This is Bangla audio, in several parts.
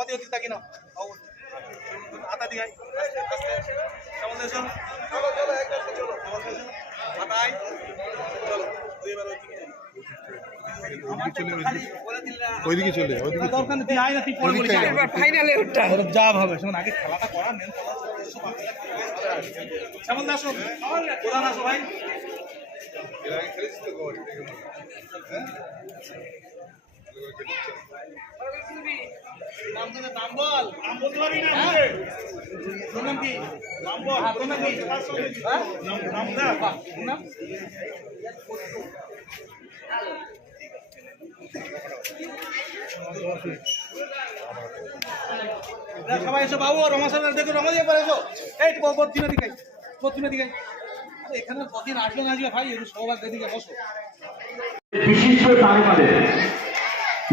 আমাদের ওদিকে তাকি না চলো ওইদিকে চলে ওইদিকে দরকার নেই আয় তুই পরে বলিস। ওইদিকটাই ফাইনালে উঠটা। যা হবে শোন আগে খেলাটা করা। নেন কেমন দাস না হ্যাঁ? সবাই এসো বাবু, রমা স্যার দেখো, রমা দিয়ে পরে এসো। এই তো দিকে পশ্চিমে দিকে এখানে কদিন আসবে না আসবে ভাই একটু সৌভাগ্য দিকে বসো। বিশিষ্ট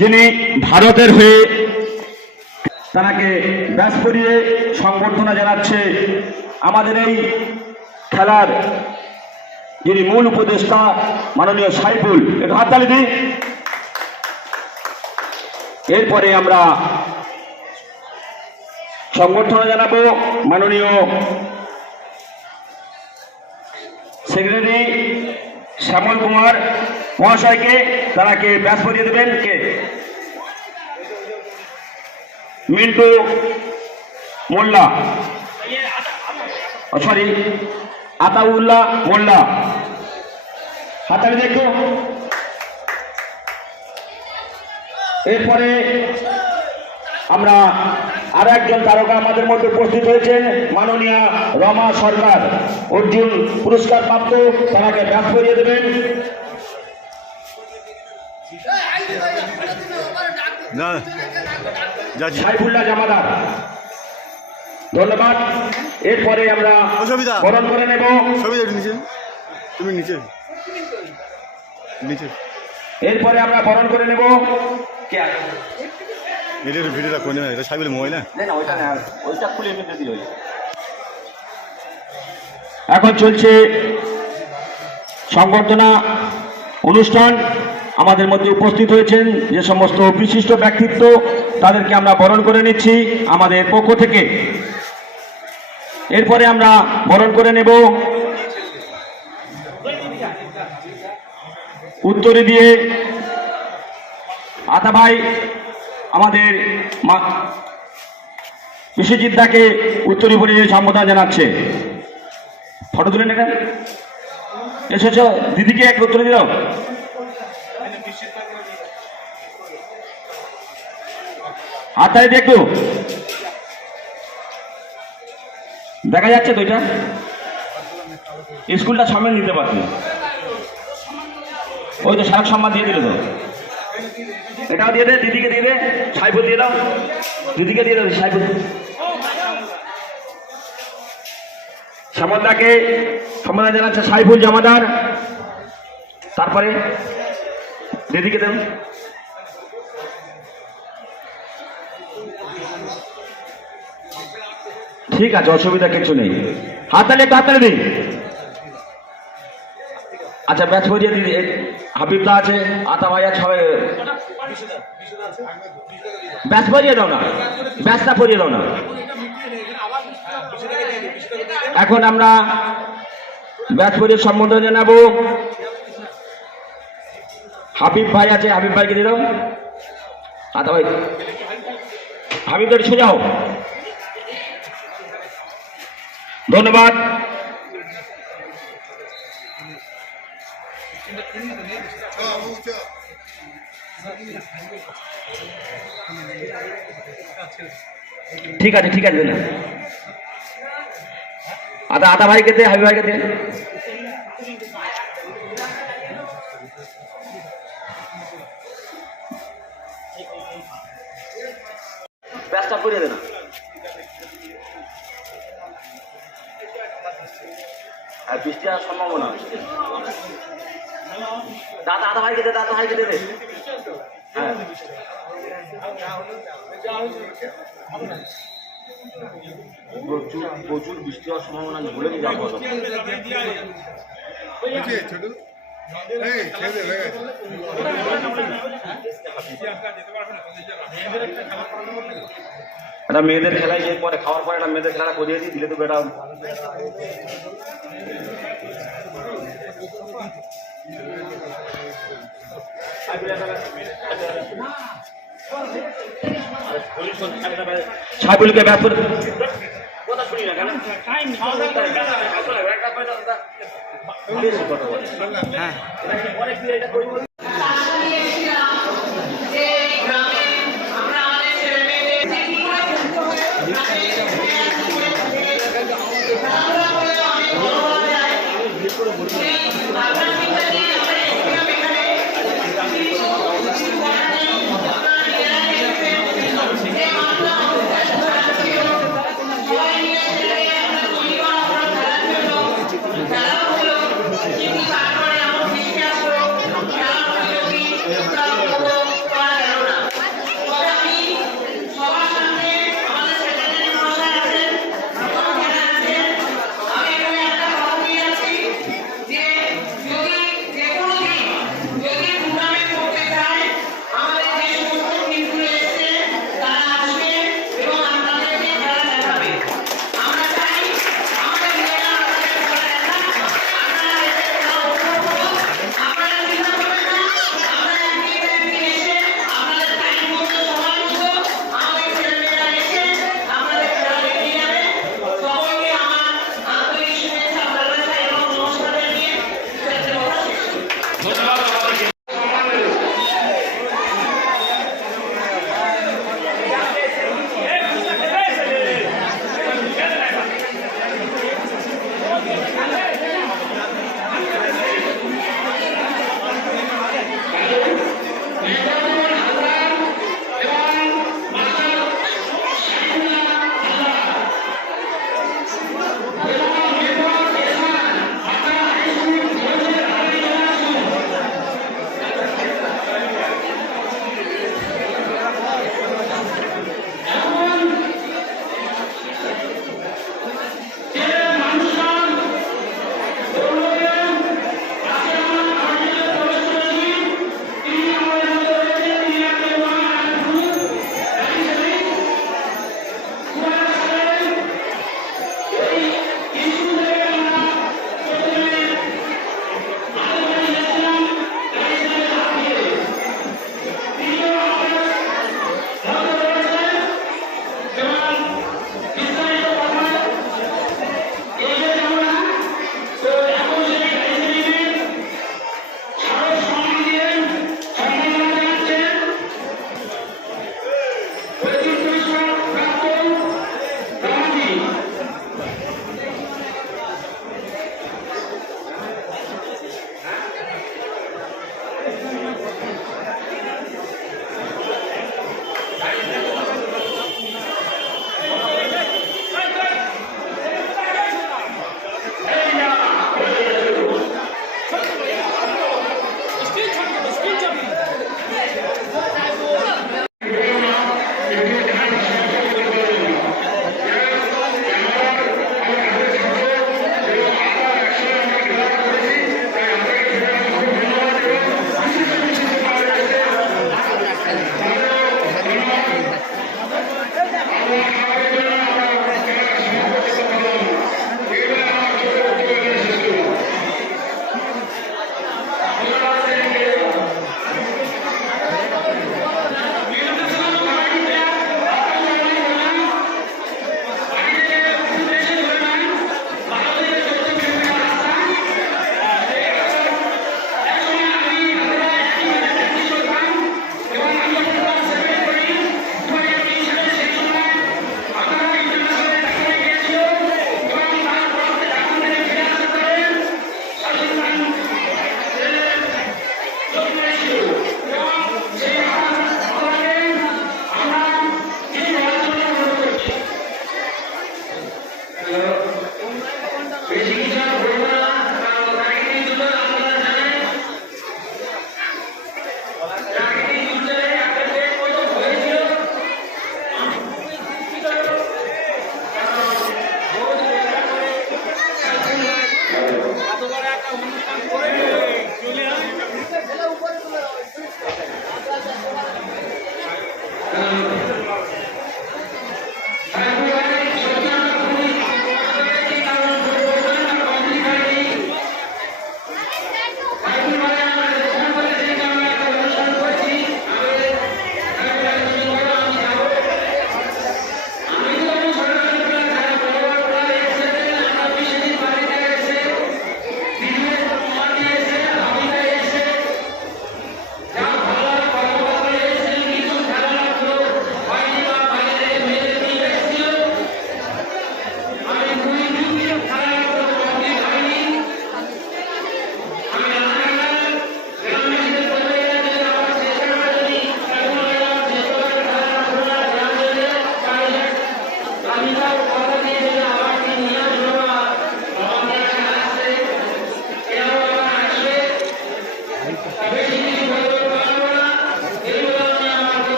যিনি ভারতের হয়ে তাকে ব্যাস করিয়ে সংবর্ধনা জানাচ্ছে আমাদের এই খেলার যিনি মূল উপদেষ্টা মাননীয় সাইফুল, একটু হাততালি দিই এরপরে আমরা সংবর্ধনা জানাব মাননীয় সেক্রেটারি শ্যামল কুমার। মহাশয়কে তারাকে ব্যাস করিয়ে দেবেন। কে? মিন্টু মোল্লা। সরি আতাউল্লাহ মোল্লা। হাতালি দেখো এরপরে আমরা আর একজন তারকা আমাদের মধ্যে উপস্থিত হয়েছেন, মাননীয় রমা সরকার। অর্জুন পুরস্কার প্রাপ্ত তারাকে ব্যাস করিয়ে দেবেন। না সাইফুল্লাহ জামাদার। ধন্যবাদ। এরপরে আমরা অসুবিধা। বরণ করে নেব। নিচে। তুমি নিচে। নিচে। এরপরে আমরা বরণ করে নেব। কে? এটা ভিডিওটা করে নেবে এটা সাইবেল মোবাইল না? না, ওইটা না, ওইটা খুলে। এখন চলছে সংবর্ধনা অনুষ্ঠান। আমাদের মধ্যে উপস্থিত হয়েছেন যে সমস্ত বিশিষ্ট ব্যক্তিত্ব, তাদেরকে আমরা বরণ করে নিচ্ছি আমাদের পক্ষ থেকে। এরপরে আমরা বরণ করে নেব উত্তরে দিয়ে। আতা ভাই আমাদের মা বিশ্বজিৎ দাকে উত্তরী পরিচয় সম্বোধনা জানাচ্ছে। ফটো তুলে নেবেন? এসো এসো দিদিকে এক উত্তরে দিল হাততালি দিয়ে একটু। দেখা যাচ্ছে তো এটা? স্কুলটা সামনে নিতে পারছি। ওই তো সারা সম্মান দিয়ে দিল তো। এটাও দিয়ে দে, দিদিকে দিয়ে দে। সাইফুল দিয়ে দাও। দিদিকে দিয়ে দাও, সাইফুল। শ্যামলদাকে সম্মান জানাচ্ছে সাইফুল জামাদার। তারপরে দিদিকে দেন। ঠিক আছে, অসুবিধা কিছু নেই। হাততালি একটু হাততালি দিই আচ্ছা ব্যাচ ভরিয়ে দিদি হাবিবদা আছে, আতা ভাই আছে, সবাই ব্যাচ ভরিয়ে দাও না। ব্যাচটা ভরিয়ে দাও না। এখন আমরা ব্যাচ ভরিয়ে সম্বোধন জানাব হাবিব ভাই আছে, হাবিব ভাইকে দাও। আতা ভাই হাবিব ভাই সোজা হোক ধন্যবাদ। ঠিক আছে ঠিক আছে আদা আদা ভাইকে দে হাবি ভাইকে দে। ব্যাসটা করে দে আসার সম্ভাবনা দাদা দাদা ভাইকে দে, দাদা ভাইকে দেবে। হ্যাঁ। প্রচুর প্রচুর বৃষ্টি হওয়ার সম্ভাবনা ভুলে যাব একটা মেয়েদের খেলায় যে পরে খাওয়ার পরে একটা মেয়েদের খেলাটা করিয়ে দিই, দিলে তো বেটা সাইবুলকে ব্যাপার কথা শুনি না কেন? খেলা এটা কিন্তু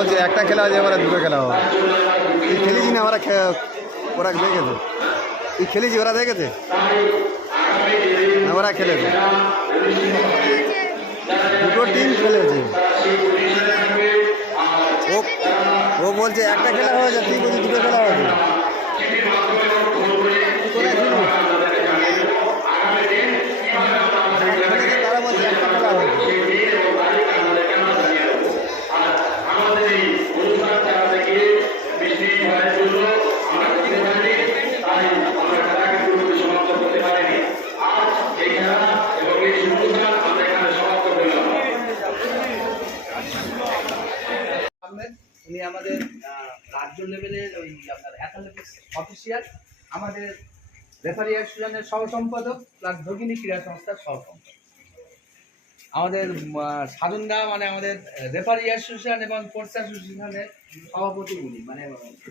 বলছে, একটা খেলা হয়েছে এবারে দুটো খেলা হবে। তুই খেলেছি না, আমরা ওরা দেখেছে। তুই খেলেছি, ওরা দেখেছে? না, ওরা খেলেছে। দুটো টিম খেলেছে। ও ও বলছে, একটা খেলা হয়েছে, তুই বলছিস দুটো খেলা হয়েছে কোথায় খেলব? খেলেছে, তারা বলছে একটা খেলা হয়েছে আহমেদ উনি আমাদের আহ, রাজ্য লেভেলের ওই আপনার অ্যাথলেটিক্স অফিসিয়াল আমাদের রেফারি অ্যাসোসিয়েশনের সহ সম্পাদক প্লাস ভগিনী ক্রীড়া সংস্থার সহ সম্পাদক আমাদের সাধনদা মানে আমাদের রেফারি অ্যাসোসিয়েশন এবং কোর্স অ্যাসোসিয়েশনের সভাপতি উনি। মানে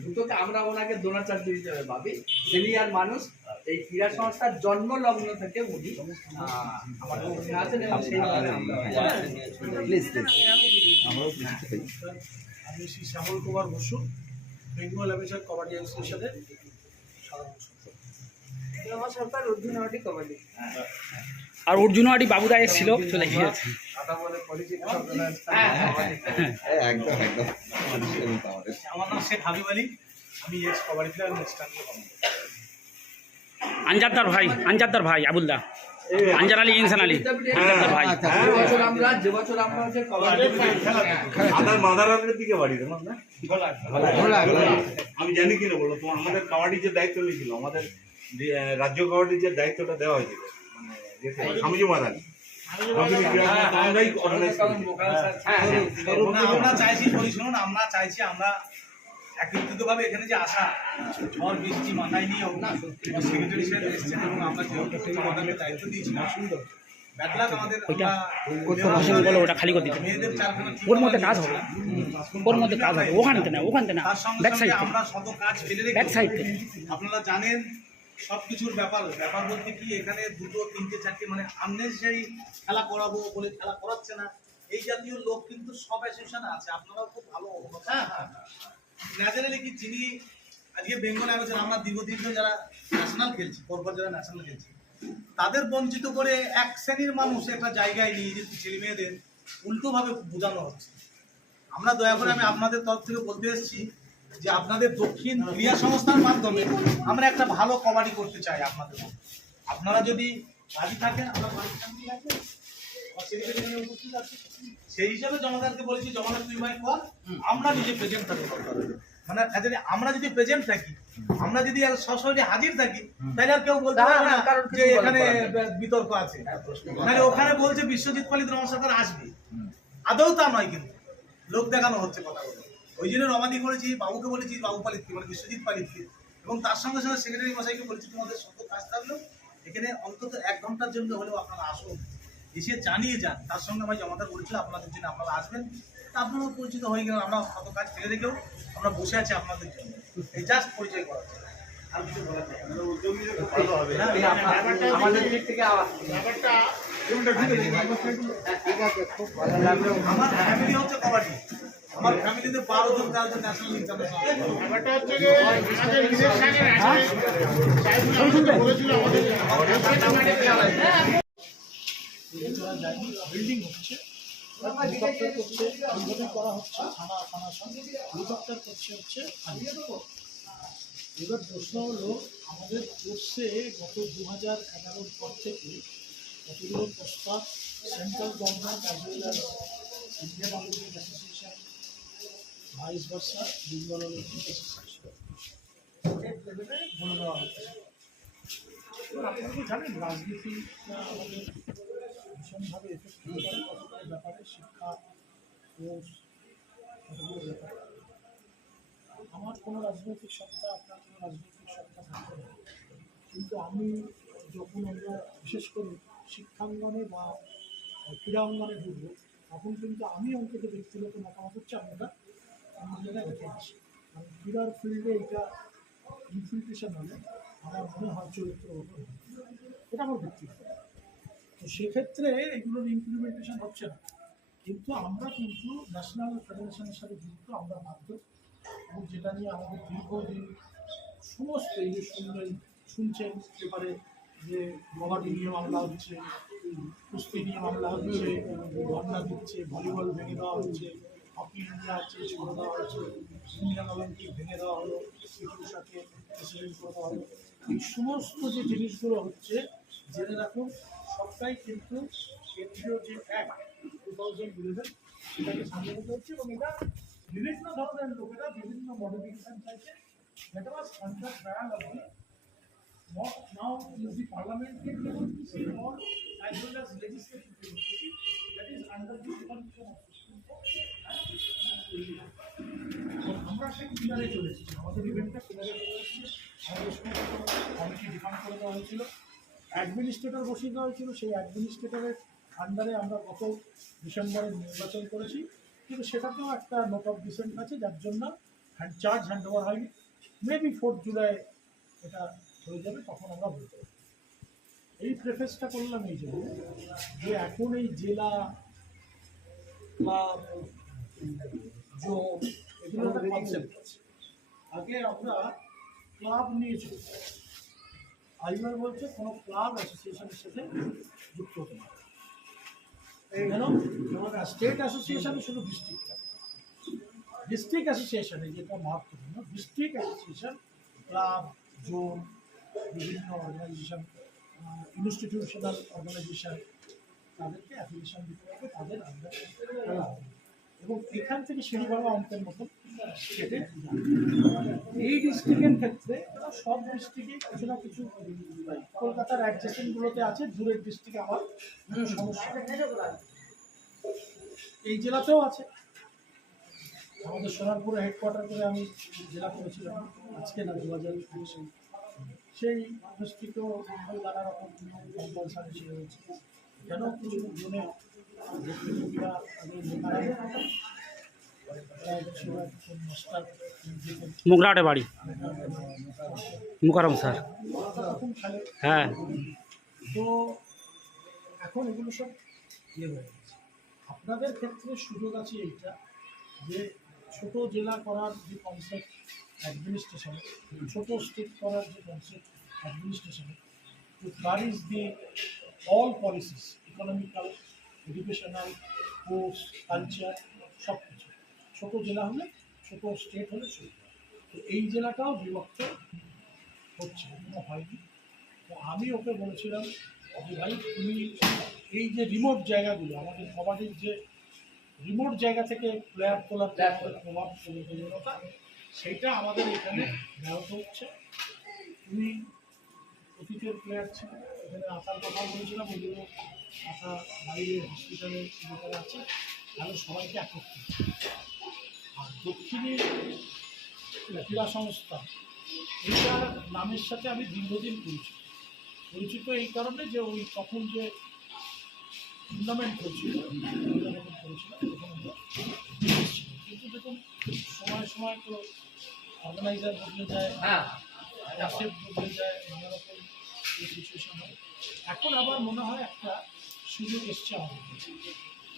দুটোকে আমরা ওনাকে দ্রোণাচার্য হিসেবে ভাবি। সিনিয়র মানুষ এই ক্রীড়া সংস্থার জন্ম লগ্ন থেকে উনি আহ, আমাদের আছেন এবং প্লিজ আমি শ্রী শ্যামল কুমার বসু বেঙ্গল অ্যামেচার কবাডি অ্যাসোসিয়েশনের সাধারণ সম্পাদক। আমার সরকার কবাডি। আর বাবুদা এসেছিল চলে গিয়েছে। আমার নাম শেখ হাবিব আলী আমি এক্স কবাডি প্লেয়ার নেক্সট আনজাদ্দার ভাই আনজাদ্দার ভাই আবুল্লাহ আনজার আলী ইনসান আলী। ভাই। যে বছর আমরা যে বছর আমরা হচ্ছে কবাডি আপনার মাদারানের দিকে বাড়ি তোমার না আমি জানি কিনা বলল তোমার আমাদের কাবাডির যে দায়িত্ব নিয়েছিল। আমাদের রাজ্য কাবাডির যে দায়িত্বটা দেওয়া হয়েছিল। মানে স্বামীজি মহারাজ। স্বামীজি ক্রীড়া সংস্থা আমরাই organize করেছি। হ্যাঁ হ্যাঁ। না আমরা চাইছি বলি আমরা চাইছি আমরা একত্রিতভাবে এখানে যে আসা ঝড় বৃষ্টি মাথায় নিয়েও সেক্রেটারি সাহেব এসেছেন এবং আমরা যেহেতু আমাদের দায়িত্ব দিয়েছিলাম সুন্দর। ব্যাকলাগ আমাদের ওইটা আমরা ভাষণ বলো ওটা খালি করে দিতে। মেয়েদের চারখানা ওর মধ্যে কাজ হবে। ওর মধ্যে কাজ হবে। ওখানতে না ওখানতে না। ব্যাক সাইড আমরা শত কাজ ফেলে রেখে ব্যাক সাইড আপনারা জানেন সব কিছুর ব্যাপার। ব্যাপার বলতে কি এখানে দুটো তিনটে চারটে মানে আননেসেসারি খেলা করাবো বলে খেলা করাচ্ছে না। এই জাতীয় লোক কিন্তু সব অ্যাসোসিয়েশনে আছে। আপনারাও খুব ভালো হ্যাঁ হ্যাঁ। ন্যাচারালি কি যিনি আজকে বেঙ্গল অ্যামেচার আমরা দীর্ঘদিন ধরে যারা ন্যাশনাল খেলছি পরপর যারা ন্যাশনাল খেলছি তাদের বঞ্চিত করে এক শ্রেণির মানুষ একটা জায়গায় নিয়ে যে ছেলে মেয়েদের উল্টোভাবে বোঝানো হচ্ছে আমরা দয়া করে আমি আপনাদের তরফ থেকে বলতে এসেছি যে আপনাদের দক্ষিণ ক্রিয়া সংস্থার মাধ্যমে আমরা একটা ভালো কবাডি করতে চাই আপনাদের। আপনারা যদি রাজি থাকেন আমরা। সেই হিসাবে জমাদারকে বলেছি জমাদার তুই ভাই কর আমরা নিজে প্রেজেন্ট থাকব মানে যদি আমরা যদি প্রেজেন্ট থাকি আমরা যদি আর সশরীরে হাজির থাকি তাহলে আর কেউ বলতে পারবে না যে এখানে বিতর্ক আছে। মানে ওখানে বলছে বিশ্বজিৎ পালিত রমা সরকার আসবে আদৌ তা নয় কিন্তু। লোক দেখানো হচ্ছে কথা বলে। ওই জন্য রমাদি করেছি বাবুকে বলেছি বাবু পালিতকে মানে বিশ্বজিৎ পালিতকে। এবং তার সঙ্গে সঙ্গে সেক্রেটারি মশাইকে বলেছি তোমাদের শত কাজ থাকলেও এখানে অন্তত এক ঘণ্টার জন্য হলেও আপনারা আসুন। এসে জানিয়ে যান তার সঙ্গে আমি জমাদার বলেছিল আপনাদের জন্য আপনারা আসবেন তা আপনারাও পরিচিত হয়ে গেলেন আমরা কত কাজ ফেলে রেখেও আমরা বসে আছি আপনাদের জন্য এই জাস্ট পরিচয় করা আর কিছু বলার নেই এই আপনার- আমাদের দিক থেকে আওয়াজ আমার ফ্যামিলি হচ্ছে কবাডি আমার ফ্যামিলিতে বারো জন ন্যাশনাল ইন্টারন্যাশনাল বিল্ডিং হচ্ছে হেলিকপ্টার করছে এইভাবেই করা হচ্ছে, থানা থানা সঙ্গে হেলিকপ্টার করছে হচ্ছে এবার প্রশ্ন হলো, আমাদের কোর্সে গত দু হাজার এগারোর পর থেকে কতগুলো প্রস্তাব central government as well as Indian Olympic association vice versa Bengal Olympic association বলে দেওয়া হচ্ছে আপনারা তো জানেন রাজনীতিটা আমাদের ভীষণভাবে ব্যাপারে শিক্ষা আমার কোনো রাজনৈতিক সত্তা, আপনার কোনো রাজনৈতিক সত্তা থাকবে না। কিন্তু আমি যখন আমরা, বিশেষ করে শিক্ষাঙ্গনে বা ক্রীড়া অঙ্গনে ঢুকবো, তখন কিন্তু আমি অন্তত ব্যক্তিগত মতামত হচ্ছে আমরা অন্য জায়গায় রেখে আসি। কারণ ক্রীড়ার ফিল্ডে এটা ইনফিল্ট্রেশন হলে আমার মনে হয় চরিত্র। এটা আমার ব্যক্তিগত। তো সেক্ষেত্রে এগুলোর ইমপ্লিমেন্টেশন হচ্ছে না। কিন্তু আমরা কিন্তু ন্যাশনাল ফেডারেশনের সাথে যুক্ত, আমরা বাধ্য। এবং যেটা নিয়ে আমাদের দীর্ঘদিন সমস্ত এই যে শুনলেন, শুনছেন পেপারে যে কবাডি নিয়ে মামলা হচ্ছে, কুস্তি নিয়ে মামলা হচ্ছে ধর্না দিচ্ছে, ভলিবল ভেঙে দেওয়া হচ্ছে, হকি ইন্ডিয়া আছে ছেড়ে দেওয়া হচ্ছে, ইন্ডিয়ান অলিম্পিক ভেঙে দেওয়া হলো পিটি প্রেসিডেন্ট করে দেওয়া হলো। এই সমস্ত যে জিনিসগুলো হচ্ছে জেনে রাখুন, সবটাই কিন্তু কেন্দ্রীয় যে অ্যাক্ট টু থাউজেন্ড ইলেভেন সেটাকে সামনে হচ্ছে এবং বিভিন্ন ধরনের লোকেরা বিভিন্ন মডিফিকেশন চাইছে। যেটা বা সংসদ ট্রায়াল হবে আমরা সেই কিনারে চলেছি। আমাদের ইভেন্টটা কিনারে চলে এসেছি আমাদের সমস্ত কমিটি ডিফান্ড করে হয়েছিল। অ্যাডমিনিস্ট্রেটর বসিয়ে দেওয়া হয়েছিল। সেই অ্যাডমিনিস্ট্রেটরের আন্ডারে আমরা গত ডিসেম্বরে নির্বাচন করেছি। কিন্তু সেটাতেও একটা নোট অফ ডিসেন্ট আছে, যার জন্য হ্যান্ড চার্জ হ্যান্ড ওভার হয়নি। মেবি ফোর্থ জুলাই এটা হয়ে যাবে, তখন আমরা বলতে এই প্রেফেসটা করলাম এই জন্য যে এখন এই জেলা বা এগুলো আছে। আগে আমরা ক্লাব নিয়ে চলছি আইবার বলছে কোনো ক্লাব অ্যাসোসিয়েশনের সাথে যুক্ত হতে পারে। কেন? স্টেট অ্যাসোসিয়েশনে শুধু ডিস্ট্রিক্ট ডিস্ট্রিক্ট অ্যাসোসিয়েশনে যেটা মহত্বপূর্ণ ডিস্ট্রিক্ট অ্যাসোসিয়েশন ক্লাব জোন বিভিন্ন অর্গানাইজেশন ইনস্টিটিউশনাল অর্গানাইজেশন তাদেরকে অ্যাপ্লিকেশন দিতে হবে তাদের আন্ডার এখান থেকে সিঁড়িভাঙা অঙ্কের মতো কেটে এই ডিস্ট্রিক্টের ক্ষেত্রে সব ডিস্ট্রিক্টে কিছু না কিছু কলকাতার অ্যাডজাস্টেন্টগুলোতে আছে, দূরের ডিস্ট্রিক্টে আমার এই জেলাতেও আছে। আমাদের সোনারপুরে হেডকোয়ার্টার করে আমি জেলা করেছিলাম, আজকে না দু হাজার উনিশে। সেই ডিস্ট্রিক্টেও নানা রকম কম্পালসারি হয়েছে কেন? কিছু জনে মুগরাটে বাড়ি মুকারম স্যার হ্যাঁ তো এখন এগুলো সব ইয়ে আপনাদের ক্ষেত্রে সুযোগ আছে এইটা যে ছোট জেলা করার যে কনসেপ্ট অ্যাডমিনিস্ট্রেশনে ছোট স্টেট করার যে কনসেপ্ট অ্যাডমিনিস্ট্রেশনে তো that is the all policies economical educational course culture সব কিছু ছোটো জেলা হলে ছোটো স্টেট হলে ছোটো। তো এই জেলাটাও বিভক্ত হচ্ছে এখনও হয়নি। তো আমি ওকে বলেছিলাম যে ভাই তুমি এই যে রিমোট জায়গাগুলো আমাদের কবাডির যে রিমোট জায়গা থেকে প্লেয়ার তোলার প্রভাব প্রয়োজনীয়তা সেইটা আমাদের এখানে ব্যাহত হচ্ছে। তুমি অতীতের প্লেয়ার ছিল এখানে আসার কথা বলেছিলাম ওইগুলো আসা বাইরে হসপিটালে যেখানে আছে তাহলে সবাইকে একত্রিত আর দক্ষিণে ক্রীড়া সংস্থা এইটার নামের সাথে আমি দীর্ঘদিন পরিচিত। পরিচিত এই কারণে যে ওই তখন যে টুর্নামেন্ট হয়েছিল টুর্নামেন্ট করেছিল তখন কিন্তু দেখুন সময় সময় তো অর্গানাইজার বদলে যায় হ্যাঁ। অ্যাসেপ্ট বদলে যায় নানা রকম সিচুয়েশন হয়। এখন আবার মনে হয় একটা সুযোগ এসছে আমাদের কাছে।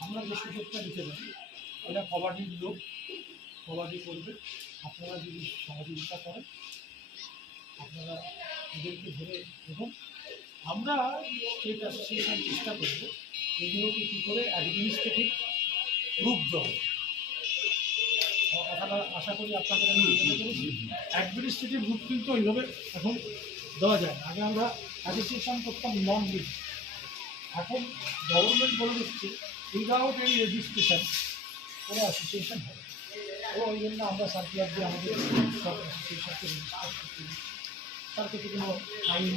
আমরা যে সুযোগটা দিতে পারি এটা কবাডির লোক কবাডি করবে। আপনারা যদি সহযোগিতা করেন আপনারা এদেরকে ধরে দেখুন আমরা স্টেট অ্যাসোসিয়েশন চেষ্টা করব এগুলোকে কী করে অ্যাডমিনিস্ট্রেটিভ রূপ দেওয়া। আমার কথাটা আশা করি আপনাদের আমি বোঝাতে পেরেছি। অ্যাডমিনিস্ট্রেটিভ রূপ কিন্তু ওইভাবে এখন দেওয়া যায় আগে আমরা অ্যাসোসিয়েশন করতাম নন লিগ এখন গভর্নমেন্ট বলে দিচ্ছে উইদাউট এই রেজিস্ট্রেশন কোনো অ্যাসোসিয়েশন হবে এবং ওই জন্য আমরা সার্কুলার দিয়ে আমাদের সব অ্যাসোসিয়েশনকে রেজিস্টার করতে দিচ্ছি। তার থেকে কোনো আইন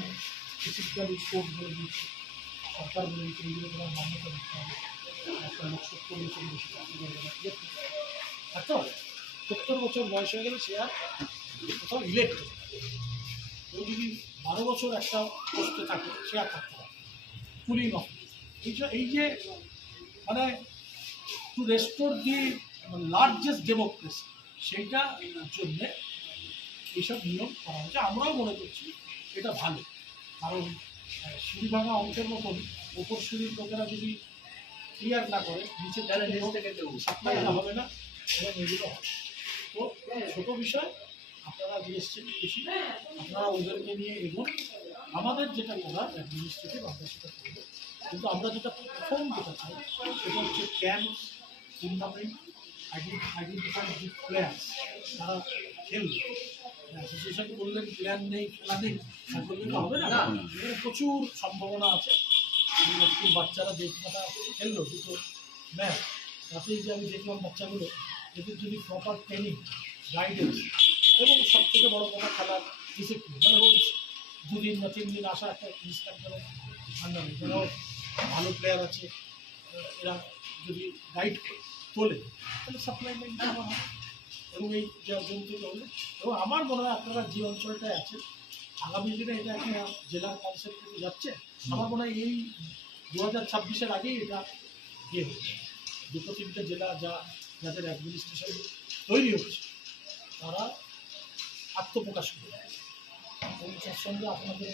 ফিজিক্যালি কোর্ট বলে দিয়েছে সরকার বলে দিয়েছে এইগুলো কোনো মান্যতা দিতে হবে একটা লোক সত্তর বছর বেশি চাকরি করবে না। আচ্ছা সত্তর বছর বয়স হয়ে গেলে সে আর কোথাও ইলেক্ট কেউ যদি বারো বছর একটা পোস্টে থাকে, সে আর থাকতে পুলিং অফ এই যে এই যে মানে to restore the largest democracy সেইটা জন্যে এইসব নিয়ম করা হয়েছে। আমরাও মনে করছি এটা ভালো। কারণ সিঁড়ি ভাঙা অঙ্কের মতন ওপর সিঁড়ির লোকেরা যদি ক্লিয়ার না করে নিচে তাহলে নিচ থেকে সাপ্লাই হবে না এবং এগুলো হবে। তো ছোটো বিষয় আপনারা জিএসটি বেশি আপনারা ওদেরকে নিয়ে এগোন। আমাদের যেটা করার অ্যাডমিনিস্ট্রেটিভ আমরা সেটা করব। কিন্তু আমরা যেটা প্রথম যেটা চাই সেটা হচ্ছে ক্যাম্প টুর্নামেন্ট আইডেন্টিফাইড যে প্লেয়ার্স তারা খেলবে। অ্যাসোসিয়েশন বললেন প্লেয়ার নেই খেলা নেই হবে না। প্রচুর সম্ভাবনা আছে। একটু বাচ্চারা যে খেললো দুটো ম্যাচ তাতেই যে আমি দেখলাম বাচ্চাগুলো এদের যদি প্রপার ট্রেনিং গাইডেন্স এবং সব থেকে বড় কথা খেলার ডিসিপ্লিন মানে রোজ দুদিন বা তিন দিন আসা একটা ইনস্ট্রাক্টরের নেই যারাও ভালো প্লেয়ার আছে। এরা যদি গাইড তোলে, তাহলে সাপ্লাই লাইন হয় এবং এই জমি হলে এবং আমার মনে হয় আপনারা যে অঞ্চলটায় আছেন, আগামী দিনে এটা একটা জেলার কনসেপ্ট থেকে যাচ্ছে। আমার মনে হয় এই দু হাজার ছাব্বিশের আগেই এটা ইয়ে হচ্ছে দুটো তিনটে জেলা যা, যাদের অ্যাডমিনিস্ট্রেশন তৈরি হচ্ছে তারা আত্মপ্রকাশ করে। সঙ্গে আপনাদের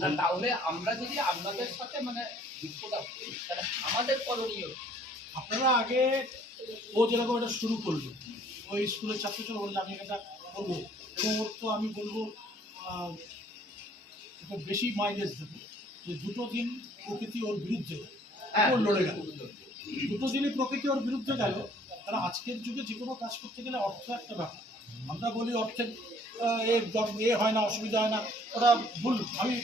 না তাহলে আমরা যদি আপনাদের সাথে মানে তাহলে আমাদের করণীয় আপনারা আগে ও যেরকম এটা শুরু করল ওই স্কুলের ছাত্র ছাত্র বললে আমি এটা করব। এবং ওর তো আমি বলব একটু বেশি মাইলেজ দেবো যে দুটো দিন প্রকৃতি ওর বিরুদ্ধে। ওর লড়ে গেল। দুটো দিনই প্রকৃতি ওর বিরুদ্ধে গেল তারা আজকের যুগে যে কোনো কাজ করতে গেলে অর্থ একটা ব্যাপার। আমরা বলি অর্থের আহ, এ হয় না অসুবিধা হয় না ওরা ভুল। আমি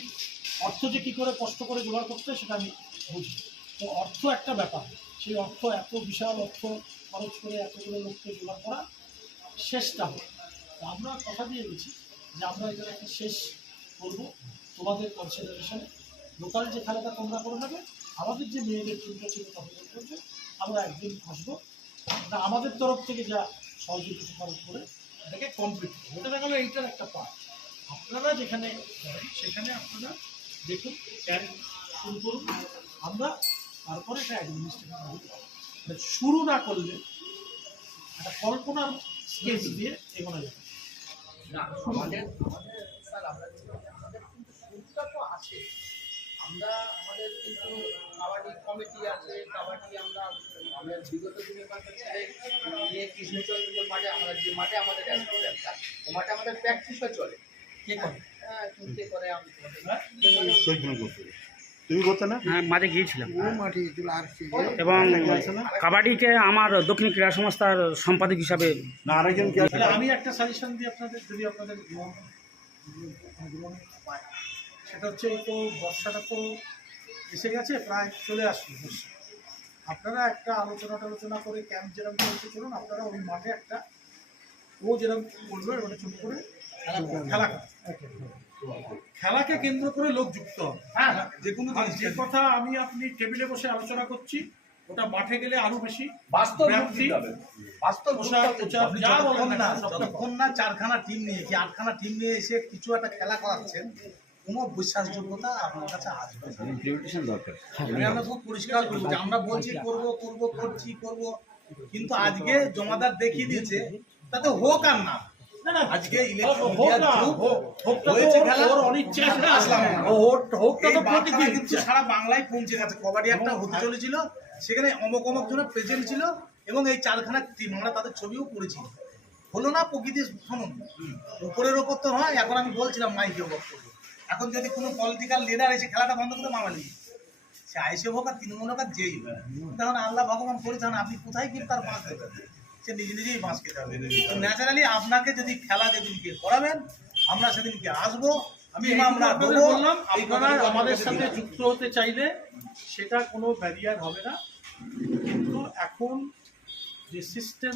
অর্থ যে কী করে কষ্ট করে জোগাড় করতে হয় সেটা আমি বুঝি। তো অর্থ একটা ব্যাপার। সেই অর্থ এত বিশাল অর্থ খরচ করে এতগুলো লোককে জোগাড় করা শেষটা তো আমরা কথা দিয়ে গেছি যে আমরা এটার একটা শেষ করব তোমাদের কনসিডারেশনে লোকাল যে খেলাটা তোমরা করে নেবে আমাদের যে মেয়েদের টিমটা ছিল তখন করবে। আমরা একদিন আসব আমাদের তরফ থেকে যা সহযোগিতা খরচ করে এটাকে কমপ্লিট করব। এটা দেখা গেলো এইটার একটা পার্ট আপনারা যেখানে সেখানে আপনারা দেখুন ক্যাম্প শুরু করুন। আমরা তারপরে এটা অ্যাডমিনিস্ট্রেশন শুরু না করলে একটা কল্পনার স্কেচ দিয়ে এগোনো যাবে। আমাদের কিন্তু আমরা, আমাদের কিন্তু কাবাডি কমিটি আছে, কাবাডি আমরা আমাদের বিগত দিনের নিয়ে কৃষ্ণচন্দ্র মাঠে আমরা যে মাঠে আমাদের ও মাঠে আমাদের প্র্যাকটিসও চলে। কে করে? হ্যাঁ কে করে আমি তুমি করতে না? হ্যাঁ মাঝে গিয়েছিলাম। এবং কাবাডিকে আমার দক্ষিণ ক্রীড়া সংস্থার সম্পাদক হিসাবে আমি একটা সাজেশন দিই আপনাদের যদি আপনাদের সেটা হচ্ছে এই তো বর্ষাটা তো এসে গেছে প্রায় চলে আসবে বর্ষা। আপনারা একটা আলোচনা টালোচনা করে ক্যাম্প যেরকম করতে চলুন আপনারা ওই মাঠে একটা ও যেরকম করবে ওটা ছোট করে খেলা খেলাকে কেন্দ্র করে লোক যুক্ত হবে। হ্যাঁ যে কোনো যে কথা আমি আপনি টেবিলে বসে আলোচনা করছি ওটা মাঠে গেলে আরও বেশি বাস্তব। যা বলেন না চারখানা টিম নিয়ে কি আটখানা টিম নিয়ে এসে কিছু একটা খেলা করাচ্ছেন কোনো বিশ্বাসযোগ্যতা আপনার কাছে আসবে না। আমি আমরা খুব পরিষ্কার করব যে আমরা বলছি করব করব করছি করব কিন্তু আজকে জমাদার দেখিয়ে দিচ্ছে তাতে হোক আর না। আজকে প্রকৃতির। সারা বাংলায় পৌঁছে গেছে কবাডি একটা হতে চলেছিল সেখানে অমক অমক জনের প্রেজেন্ট ছিল এবং এই চারখানা টিম আমরা তাদের ছবিও করেছি। হলো না প্রকৃতি শুনুন উপরের ওপর তো হয় এখন আমি বলছিলাম মাইকে বক্তব্য এখন যদি কোনো পলিটিক্যাল লিডার এসে খেলাটা বন্ধ করে মামা নিয়ে সে আইসে হোক আর তৃণমূল হোক আর যেই তখন আল্লাহ ভগবান করেছেন আপনি কোথায় গিয়ে তার বাঁশ দেবেন সে নিজে নিজেই বাঁশ খেতে হবে ন্যাচারালি আপনাকে যদি খেলা যেদিনকে করাবেন আমরা সেদিনকে আসব আমি আমি আমরা বললাম আপনারা আমাদের সাথে যুক্ত হতে চাইলে সেটা কোনো ব্যারিয়ার হবে না। কিন্তু এখন যে সিস্টেম